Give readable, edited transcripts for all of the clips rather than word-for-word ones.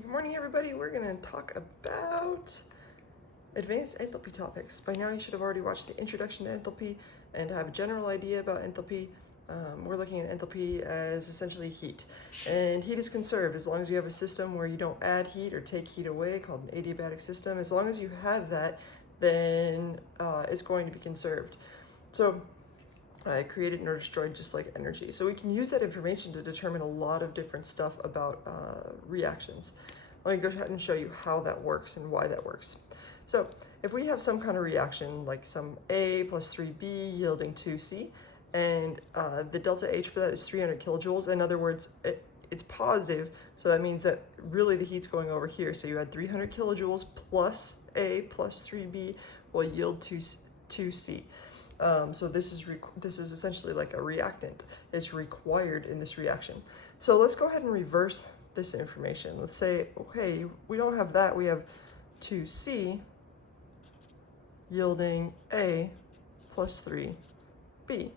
Good morning, everybody. We're going to talk about advanced enthalpy topics. By now, you should have already watched the introduction to enthalpy and have a general idea about enthalpy. We're looking at enthalpy as essentially heat. And heat is conserved as long as you have a system where you don't add heat or take heat away, called an adiabatic system. As long as you have that, then it's going to be conserved. So created nor destroyed just like energy. So we can use that information to determine a lot of different stuff about reactions. Let me go ahead and show you how that works and why that works. So if we have some kind of reaction like some A plus 3B yielding 2C, and the delta H for that is 300 kilojoules. In other words, it's positive, so that means that really the heat's going over here. So you add 300 kilojoules plus A plus 3B will yield 2C. So this is essentially like a reactant. It's required in this reaction. So let's go ahead and reverse this information. Let's say, okay, we don't have that. We have 2C yielding A plus 3B.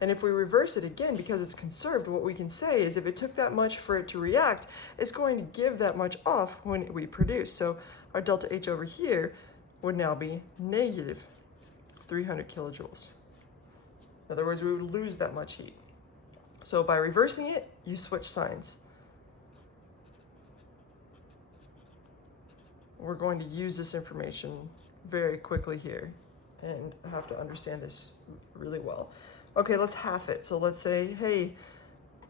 And if we reverse it again, because it's conserved, what we can say is if it took that much for it to react, it's going to give that much off when we produce. So our delta H over here would now be negative 300 kilojoules. In other words, we would lose that much heat. So by reversing it, you switch signs. We're going to use this information very quickly here and have to understand this really well. Okay, let's half it. So let's say, hey,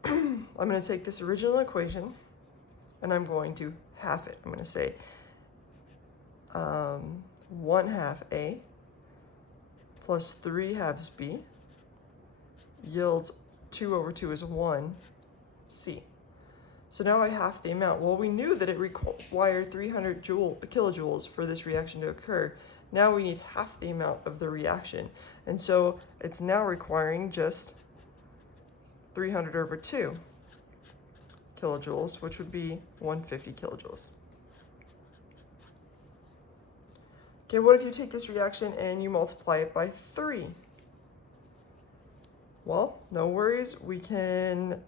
I'm going to take this original equation and I'm going to half it. I'm going to say 1/2 A plus 3/2 B yields 2/2 is 1 C. So now I half the amount. Well, we knew that it required 300 kilojoules for this reaction to occur. Now we need half the amount of the reaction. And so it's now requiring just 300/2 kilojoules, which would be 150 kilojoules. Okay, what if you take this reaction and you multiply it by 3? Well, no worries. We can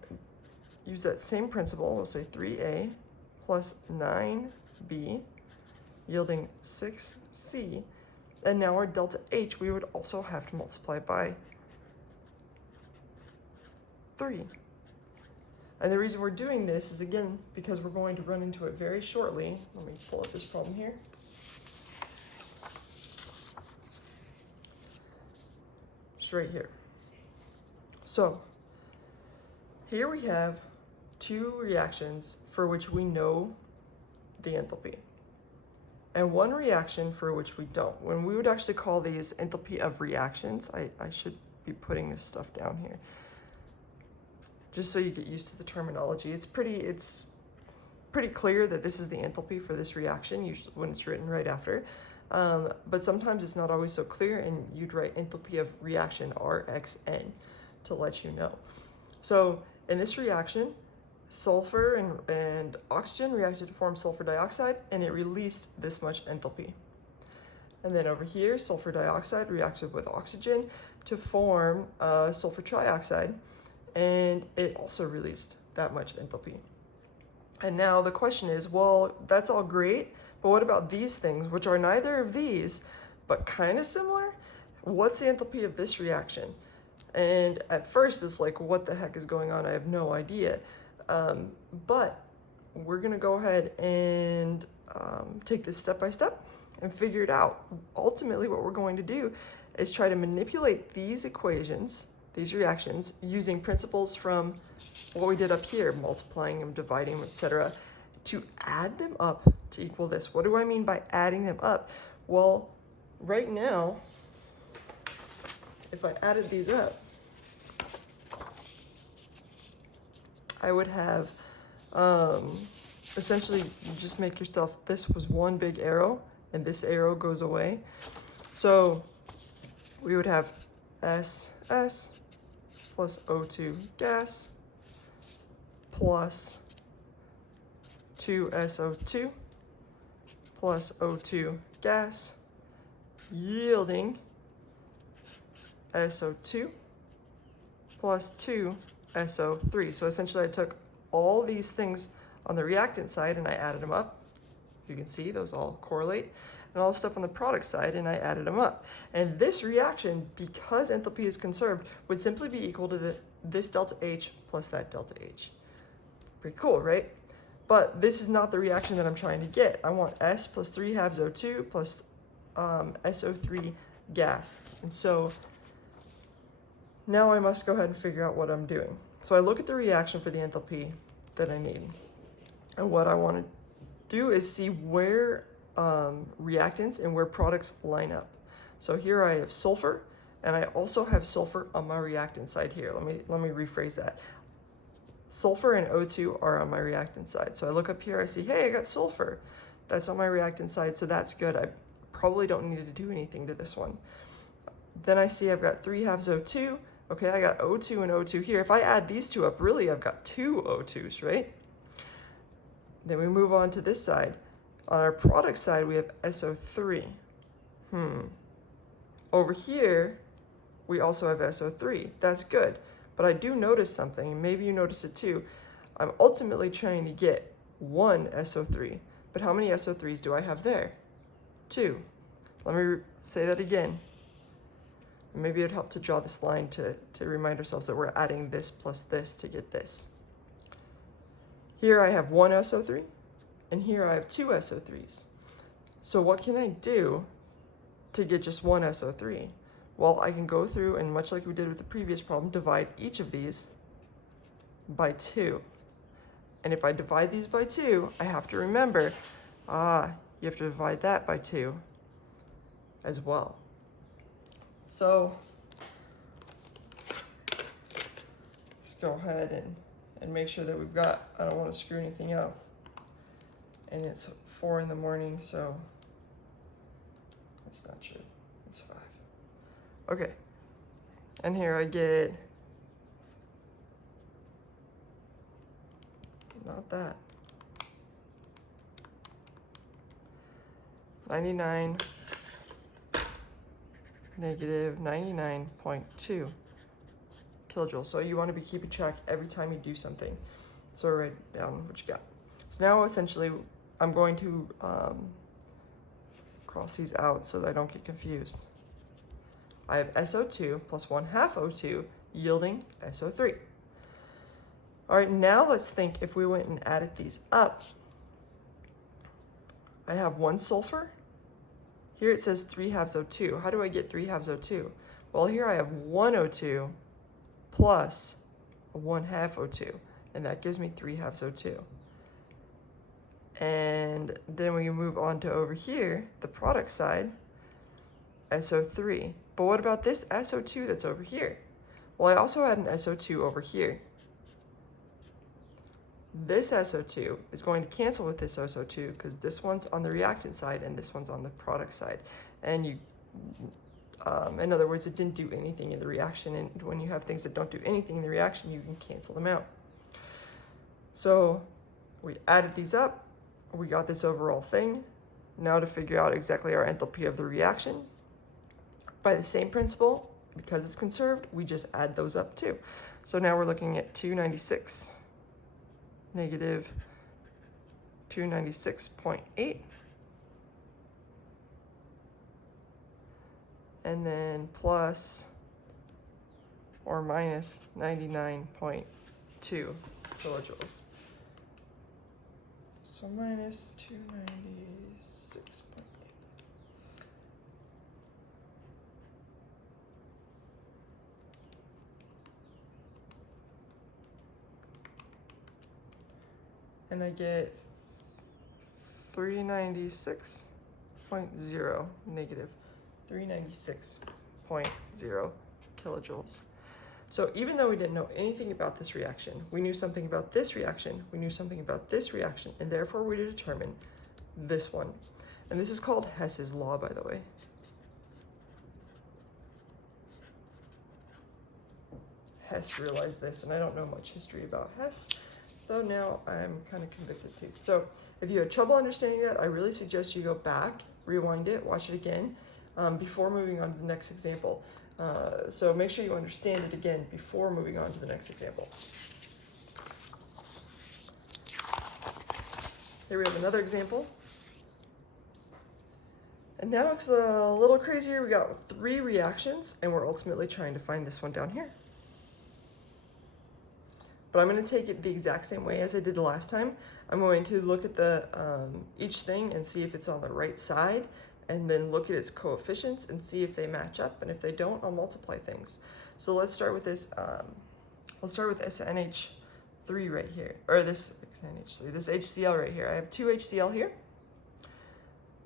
use that same principle. We'll say 3A plus 9B yielding 6C. And now our delta H, we would also have to multiply by 3. And the reason we're doing this is, again, because we're going to run into it very shortly. Let me pull up this problem here. Right here. So here we have two reactions for which we know the enthalpy, and one reaction for which we don't. When we would actually call these enthalpy of reactions, I should be putting this stuff down here just so you get used to the terminology. It's pretty clear that this is the enthalpy for this reaction, usually when it's written right after. But sometimes it's not always so clear, and you'd write enthalpy of reaction, RXN, to let you know. So in this reaction, sulfur and oxygen reacted to form sulfur dioxide, and it released this much enthalpy. And then over here, sulfur dioxide reacted with oxygen to form sulfur trioxide, and it also released that much enthalpy. And now the question is, well, that's all great, but what about these things, which are neither of these, but kind of similar? What's the enthalpy of this reaction? And at first, it's like, what the heck is going on? I have no idea. But we're going to go ahead and take this step by step and figure it out. Ultimately, what we're going to do is try to manipulate these equations, these reactions, using principles from what we did up here, multiplying them, dividing them, etc., to add them up to equal this. What do I mean by adding them up? Well, right now, if I added these up, I would have, essentially, you just make yourself, this was one big arrow, and this arrow goes away. So we would have SS plus O2 gas plus 2SO2 plus O2 gas yielding SO2 plus 2SO3. So essentially I took all these things on the reactant side and I added them up. You can see those all correlate. And all the stuff on the product side and I added them up. And this reaction, because enthalpy is conserved, would simply be equal to this delta H plus that delta H. Pretty cool, right? But this is not the reaction that I'm trying to get. I want S plus 3 halves O2 plus SO3 gas. And so now I must go ahead and figure out what I'm doing. So I look at the reaction for the enthalpy that I need. And what I want to do is see where reactants and where products line up. So here I have sulfur, and I also have sulfur on my reactant side here. Let me rephrase that. Sulfur and O2 are on my reactant side. So I look up here, I see, hey, I got sulfur. That's on my reactant side, so that's good. I probably don't need to do anything to this one. Then I see I've got 3 halves O2. Okay, I got O2 and O2 here. If I add these two up, really I've got 2 O2s, right? Then we move on to this side. On our product side, we have SO3. Over here, we also have SO3. That's good. But I do notice something, and maybe you notice it too. I'm ultimately trying to get 1 SO3. But how many SO3s do I have there? 2. Let me say that again. Maybe it'd help to draw this line to remind ourselves that we're adding this plus this to get this. Here I have 1 SO3, and here I have 2 SO3s. So what can I do to get just 1 SO3? Well, I can go through and, much like we did with the previous problem, divide each of these by 2. And if I divide these by 2, I have to remember, you have to divide that by 2 as well. So let's go ahead and make sure that we've got, I don't want to screw anything else. And it's 4 in the morning, so that's not true. It's 5. Okay. And here I get, not that, 99 negative 99.2 kilojoules. So you want to be keeping track every time you do something. So write down what you got. So now essentially I'm going to cross these out so that I don't get confused. I have SO2 plus 1/2 O2 yielding SO3. All right, now let's think if we went and added these up. I have 1 sulfur. Here it says 3 halves O2. How do I get 3 halves O2? Well, here I have 1 O2 plus 1/2 O2, and that gives me 3 halves O2. And then we move on to over here, the product side, SO3. But what about this SO2 that's over here? Well, I also had an SO2 over here. This SO2 is going to cancel with this SO2 because this one's on the reactant side and this one's on the product side. And you, in other words, it didn't do anything in the reaction. And when you have things that don't do anything in the reaction, you can cancel them out. So we added these up. We got this overall thing. Now to figure out exactly our enthalpy of the reaction, by the same principle, because it's conserved, we just add those up too. So now we're looking at 296 negative 296.8, and then plus or minus 99.2 kilojoules. So minus 296.8. And I get 396.0, negative 396.0 kilojoules. So even though we didn't know anything about this reaction, we knew something about this reaction, we knew something about this reaction, and therefore we determined this one. And this is called Hess's law, by the way. Hess realized this, and I don't know much history about Hess, though now I'm kind of convicted too. So if you had trouble understanding that, I really suggest you go back, rewind it, watch it again, before moving on to the next example. So make sure you understand it again before moving on to the next example. Here we have another example. And now it's a little crazier. We got 3 reactions, and we're ultimately trying to find this one down here. But I'm going to take it the exact same way as I did the last time. I'm going to look at the each thing and see if it's on the right side, and then look at its coefficients and see if they match up. And if they don't, I'll multiply things. So let's start with this. Let's start with this NH3 right here, or this NH3, this HCl right here. I have 2 HCl here.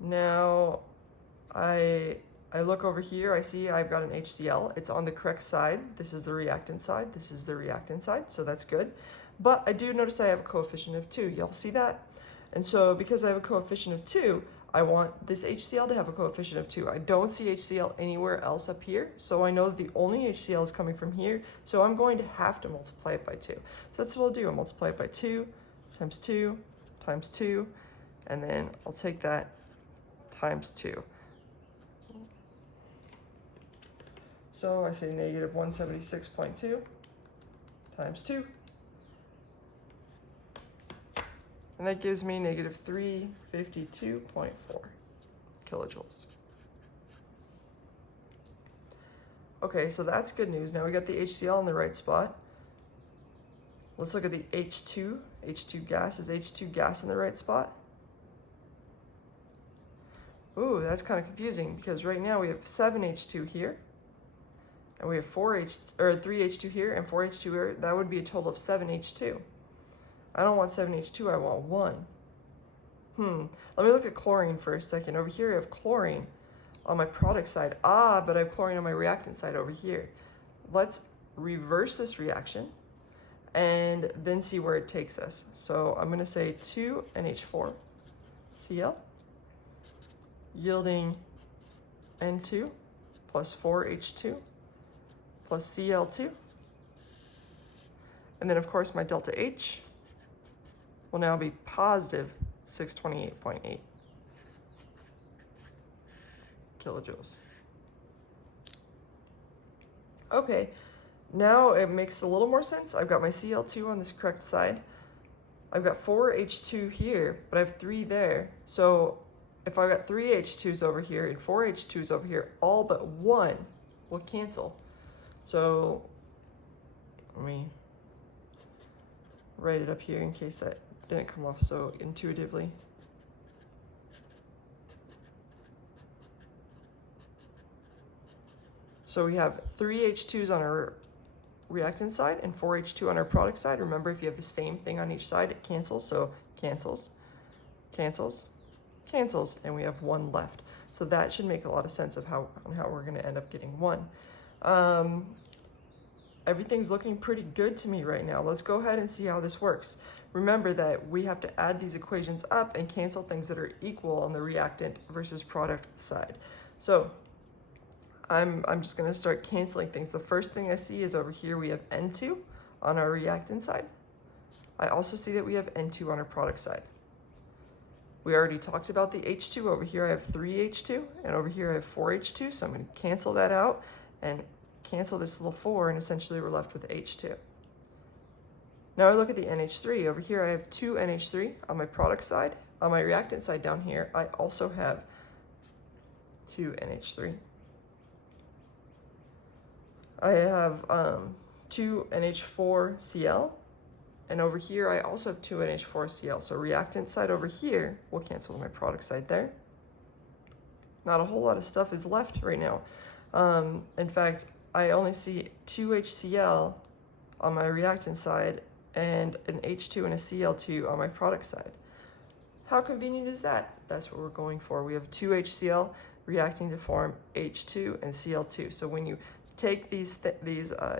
Now I look over here, I see I've got an HCl. It's on the correct side. This is the reactant side. This is the reactant side, so that's good. But I do notice I have a coefficient of 2. Y'all see that? And so because I have a coefficient of 2, I want this HCl to have a coefficient of 2. I don't see HCl anywhere else up here, so I know that the only HCl is coming from here, so I'm going to have to multiply it by 2. So that's what I'll do. I'll multiply it by 2 times 2 times 2, and then I'll take that times 2. So I say negative 176.2 times 2. And that gives me negative 352.4 kilojoules. Okay, so that's good news. Now we got the HCl in the right spot. Let's look at the H2. H2 gas. Is H2 gas in the right spot? Ooh, that's kind of confusing because right now we have 7H2 here. And we have 3H2 here and 4H2 here. That would be a total of 7H2. I don't want 7H2, I want 1. Let me look at chlorine for a second. Over here I have chlorine on my product side. But I have chlorine on my reactant side over here. Let's reverse this reaction and then see where it takes us. So I'm going to say 2NH4Cl yielding N2 plus 4H2 plus Cl2. And then of course my delta H will now be positive 628.8 kilojoules. Okay, now it makes a little more sense. I've got my Cl2 on this correct side. I've got 4H2 here, but I have 3 there. So if I've got 3 H2s over here and 4 H2s over here, all but 1 will cancel. So let me write it up here in case that didn't come off so intuitively. So we have 3 H2s on our reactant side and 4 H2 on our product side. Remember, if you have the same thing on each side, it cancels. So cancels, cancels, cancels, and we have 1 left. So that should make a lot of sense of how we're going to end up getting 1. Everything's looking pretty good to me right now. Let's go ahead and see how this works. Remember that we have to add these equations up and cancel things that are equal on the reactant versus product side. So I'm just going to start canceling things. The first thing I see is over here we have N2 on our reactant side. I also see that we have N2 on our product side. We already talked about the H2. Over here I have 3H2, and over here I have 4H2, so I'm going to cancel that out and cancel this little 4, and essentially we're left with H2. Now I look at the NH3. Over here I have 2 NH3 on my product side. On my reactant side down here, I also have 2 NH3. I have 2 NH4Cl, and over here I also have 2 NH4Cl. So reactant side over here will cancel my product side there. Not a whole lot of stuff is left right now. In fact, I only see 2 HCl on my reactant side and an H2 and a Cl2 on my product side. How convenient is that? That's what we're going for. We have 2 HCl reacting to form H2 and Cl2. So when you take these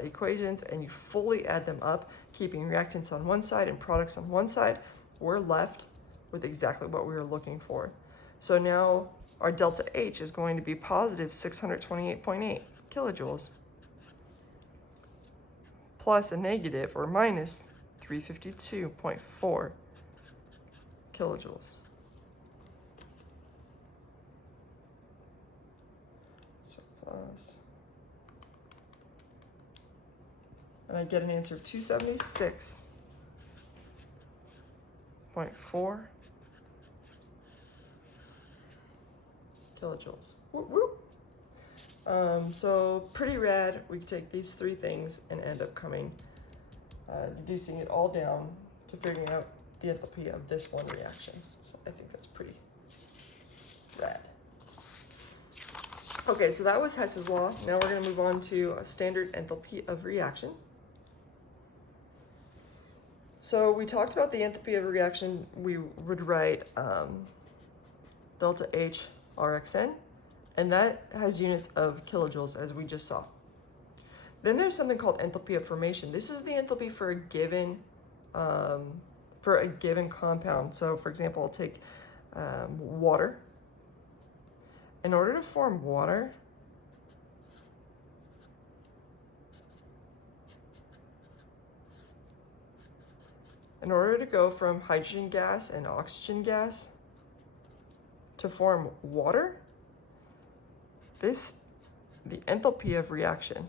equations and you fully add them up, keeping reactants on one side and products on one side, we're left with exactly what we were looking for. So now our delta H is going to be positive 628.8 kilojoules plus a negative or minus 352.4 kilojoules. So plus, and I get an answer of 276.4 kilojoules. Whoop, whoop. So pretty rad. We can take these three things and end up deducing it all down to figuring out the enthalpy of this one reaction. So I think that's pretty rad. Okay, so that was Hess's law. Now we're going to move on to a standard enthalpy of reaction. So we talked about the enthalpy of a reaction. We would write delta H Rxn, and that has units of kilojoules, as we just saw. Then there's something called enthalpy of formation. This is the enthalpy for a given compound. So for example, I'll take water. In order to form water, in order to go from hydrogen gas and oxygen gas to form water, the enthalpy of reaction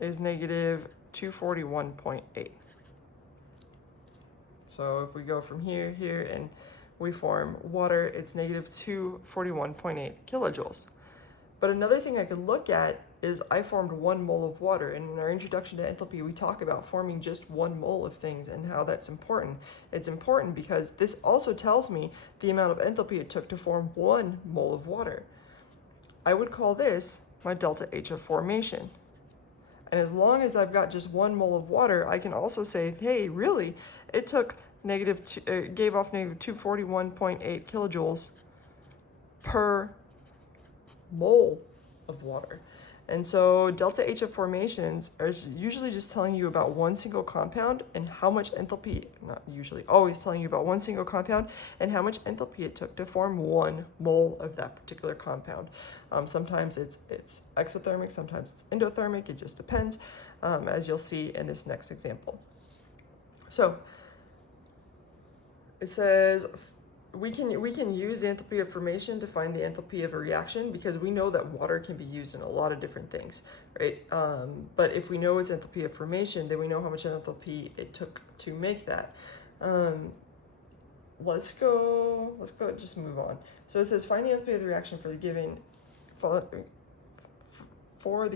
is negative 241.8. So if we go from here, and we form water, it's negative 241.8 kilojoules. But another thing I could look at is I formed 1 mole of water, and in our introduction to enthalpy, we talk about forming just 1 mole of things and how that's important. It's important because this also tells me the amount of enthalpy it took to form 1 mole of water. I would call this my delta H of formation. And as long as I've got just 1 mole of water, I can also say, hey, really, it took gave off negative 241.8 kilojoules per mole of water. And so delta H of formations are usually just telling you about one single compound and how much enthalpy, not usually, always telling you about one single compound and how much enthalpy it took to form 1 mole of that particular compound. Sometimes it's exothermic, sometimes it's endothermic, it just depends, as you'll see in this next example. So it says we can use the enthalpy of formation to find the enthalpy of a reaction because we know that water can be used in a lot of different things, right? But if we know its enthalpy of formation, then we know how much enthalpy it took to make that. Let's go just move on. So it says find the enthalpy of the reaction for the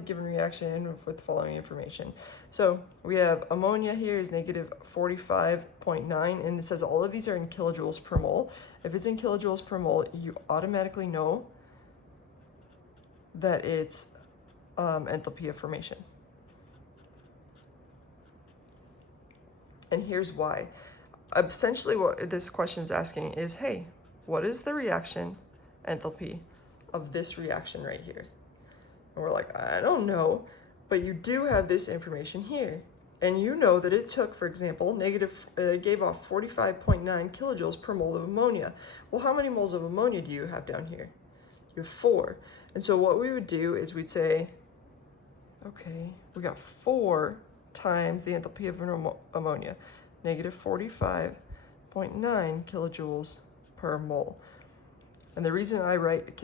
given reaction with the following information. So we have ammonia here is negative 45.9, and it says all of these are in kilojoules per mole. If it's in kilojoules per mole, you automatically know that it's enthalpy of formation. And here's why. Essentially what this question is asking is, hey, what is the reaction enthalpy of this reaction right here? And we're like, I don't know, but you do have this information here. And you know that it took, for example, gave off 45.9 kilojoules per mole of ammonia. Well, how many moles of ammonia do you have down here? You have 4. And so what we would do is we'd say, okay, we got 4 times the enthalpy of ammonia, negative 45.9 kilojoules per mole. And the reason I write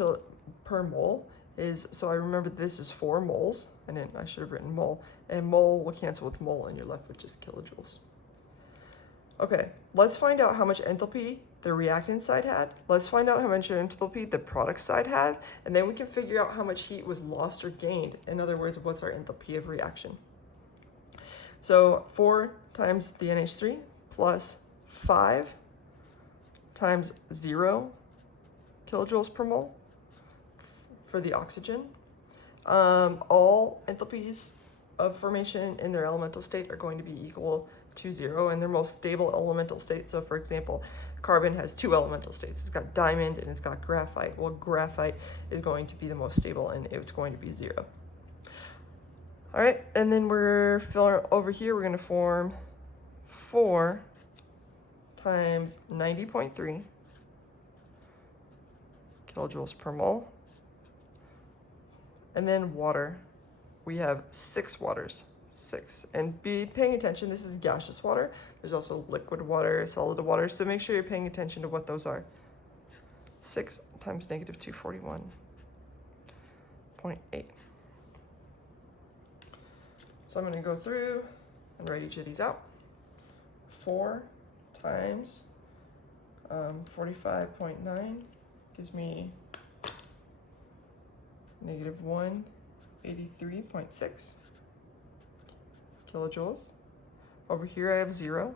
per mole is so I remember this is 4 moles, and then I should have written mole, and mole will cancel with mole, and you're left with just kilojoules. Okay, let's find out how much enthalpy the reactant side had. Let's find out how much enthalpy the product side had, and then we can figure out how much heat was lost or gained. In other words, what's our enthalpy of reaction? So 4 times the NH3 plus 5 times 0 kilojoules per mole for the oxygen. All enthalpies of formation in their elemental state are going to be equal to 0 in their most stable elemental state. So for example, carbon has 2 elemental states. It's got diamond and it's got graphite. Well, graphite is going to be the most stable and it's going to be 0. All right, and then we're filling over here, we're gonna form 4 times 90.3 kilojoules per mole. And then water, we have 6 waters, 6. And be paying attention, this is gaseous water. There's also liquid water, solid water, so make sure you're paying attention to what those are. 6 times negative 241.8. So I'm gonna go through and write each of these out. 4 times 45.9 gives me negative 183.6 kilojoules. Over here I have 0.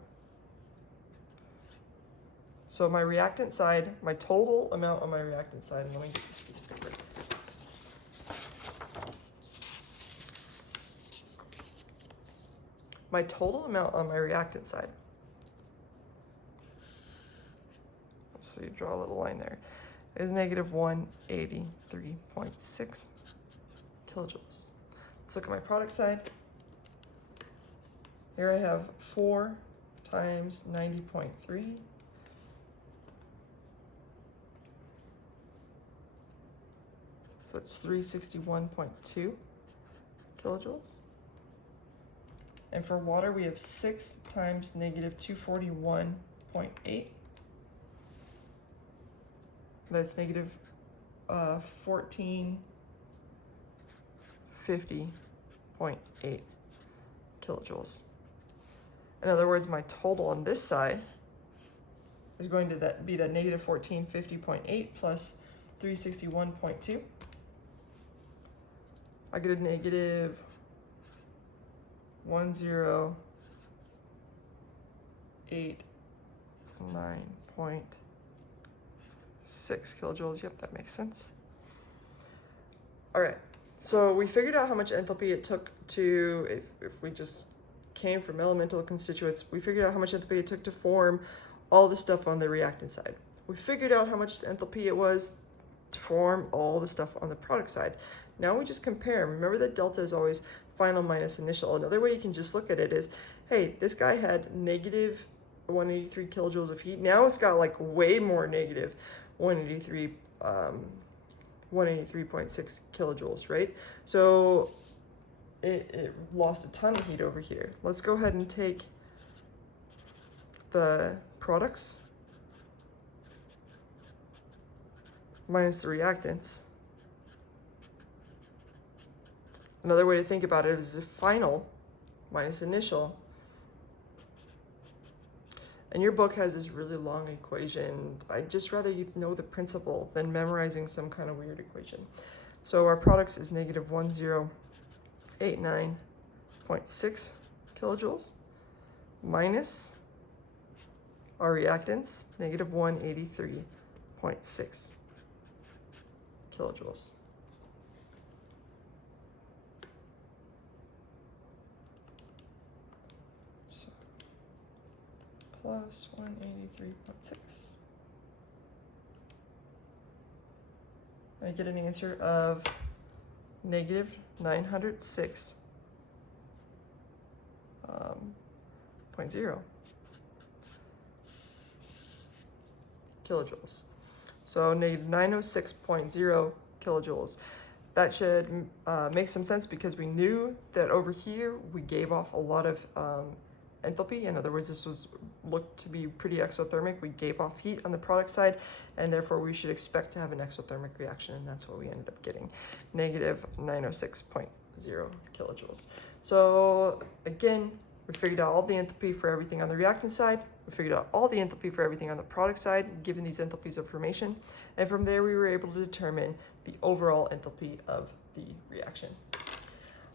So my reactant side, my total amount on my reactant side, and let me get this piece of paper. My total amount on my reactant side, so you draw a little line there, is negative 183.6 kilojoules. Let's look at my product side. Here I have 4 times 90.3. So that's 361.2 kilojoules. And for water, we have 6 times negative 241.8. That's negative 1450.8 kilojoules. In other words, my total on this side is going to be that negative 1450.8 plus 361.2. I get a negative 1089.6 kilojoules. Yep, that makes sense. All right, so we figured out how much enthalpy it took to, if we just came from elemental constituents, we figured out how much enthalpy it took to form all the stuff on the reactant side. We figured out how much enthalpy it was to form all the stuff on the product side. Now we just compare. Remember that delta is always final minus initial. Another way you can just look at it is, hey, this guy had negative 183 kilojoules of heat. Now it's got like way more negative 183.6 kilojoules, right? So it lost a ton of heat over here. Let's go ahead and take the products minus the reactants. Another way to think about it is a final minus initial. And your book has this really long equation. I'd just rather you know the principle than memorizing some kind of weird equation. So our products is negative 1089.6 kilojoules minus our reactants, negative 183.6 kilojoules. Plus 183.6. I get an answer of negative 906.0 kilojoules. So negative 906.0 kilojoules. That should make some sense because we knew that over here we gave off a lot of enthalpy. In other words, this looked to be pretty exothermic. We gave off heat on the product side, and therefore we should expect to have an exothermic reaction, and that's what we ended up getting, negative 906.0 kilojoules. So again, we figured out all the enthalpy for everything on the reactant side. We figured out all the enthalpy for everything on the product side, given these enthalpies of formation. And from there, we were able to determine the overall enthalpy of the reaction.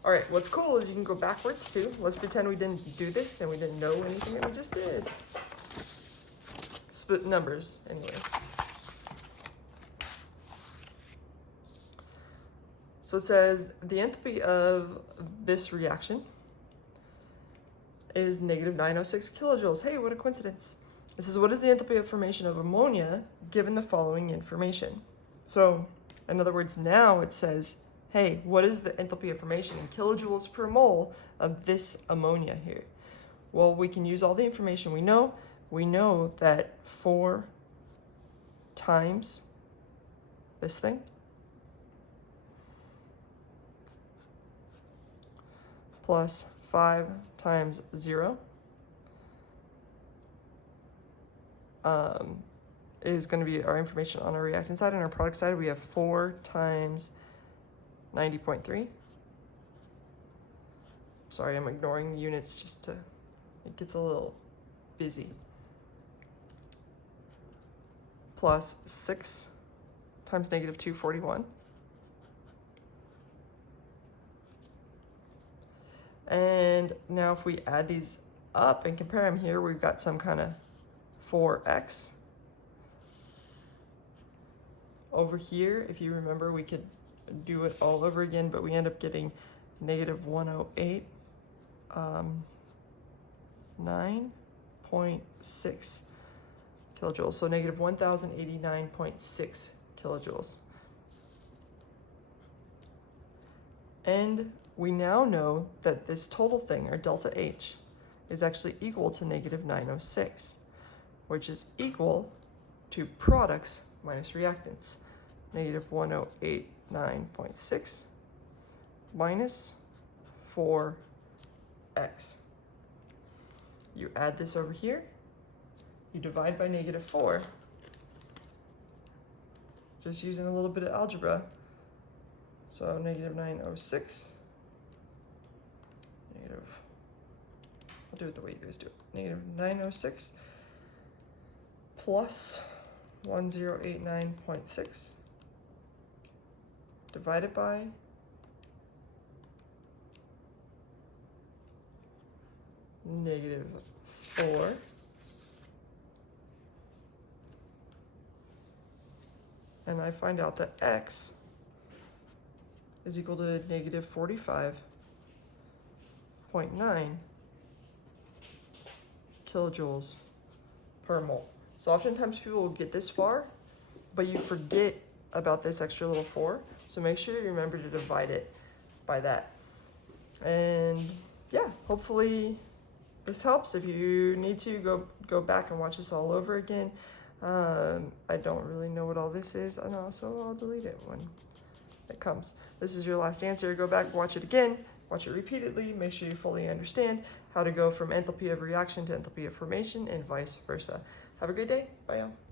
All right, what's cool is you can go backwards too. Let's pretend we didn't do this and we didn't know anything and we just did. Split numbers, anyways. So it says the enthalpy of this reaction is negative 906 kilojoules. Hey, what a coincidence. It says, what is the enthalpy of formation of ammonia given the following information? So, in other words, now it says, hey, what is the enthalpy of formation in kilojoules per mole of this ammonia here? Well, we can use all the information we know. We know that 4 times this thing plus 5 times 0 is going to be our information on our reactant side. On our product side, we have 4 times 90.3. Sorry, I'm ignoring the units just to, it gets a little busy. Plus 6 times negative 241. And now if we add these up and compare them here, we've got some kind of 4x. Over here, if you remember, we could do it all over again, but we end up getting negative 108, 9.6 kilojoules. So negative 1089.6 kilojoules. And we now know that this total thing, or delta H, is actually equal to negative 906, which is equal to products minus reactants. Negative 1089.6 minus 4x. You add this over here, you divide by negative 4, just using a little bit of algebra. So negative 906, I'll do it the way you guys do it. Negative 906 plus 1089.6 divided by negative 4. And I find out that x is equal to negative 45.9 kilojoules per mole. So oftentimes people will get this far, but you forget about this extra little 4. So make sure you remember to divide it by that. And yeah, hopefully this helps. If you need to, go back and watch this all over again. I don't really know what all this is, so I'll delete it when it comes. This is your last answer. Go back, watch it again, watch it repeatedly, make sure you fully understand how to go from enthalpy of reaction to enthalpy of formation and vice versa. Have a great day. Bye, y'all.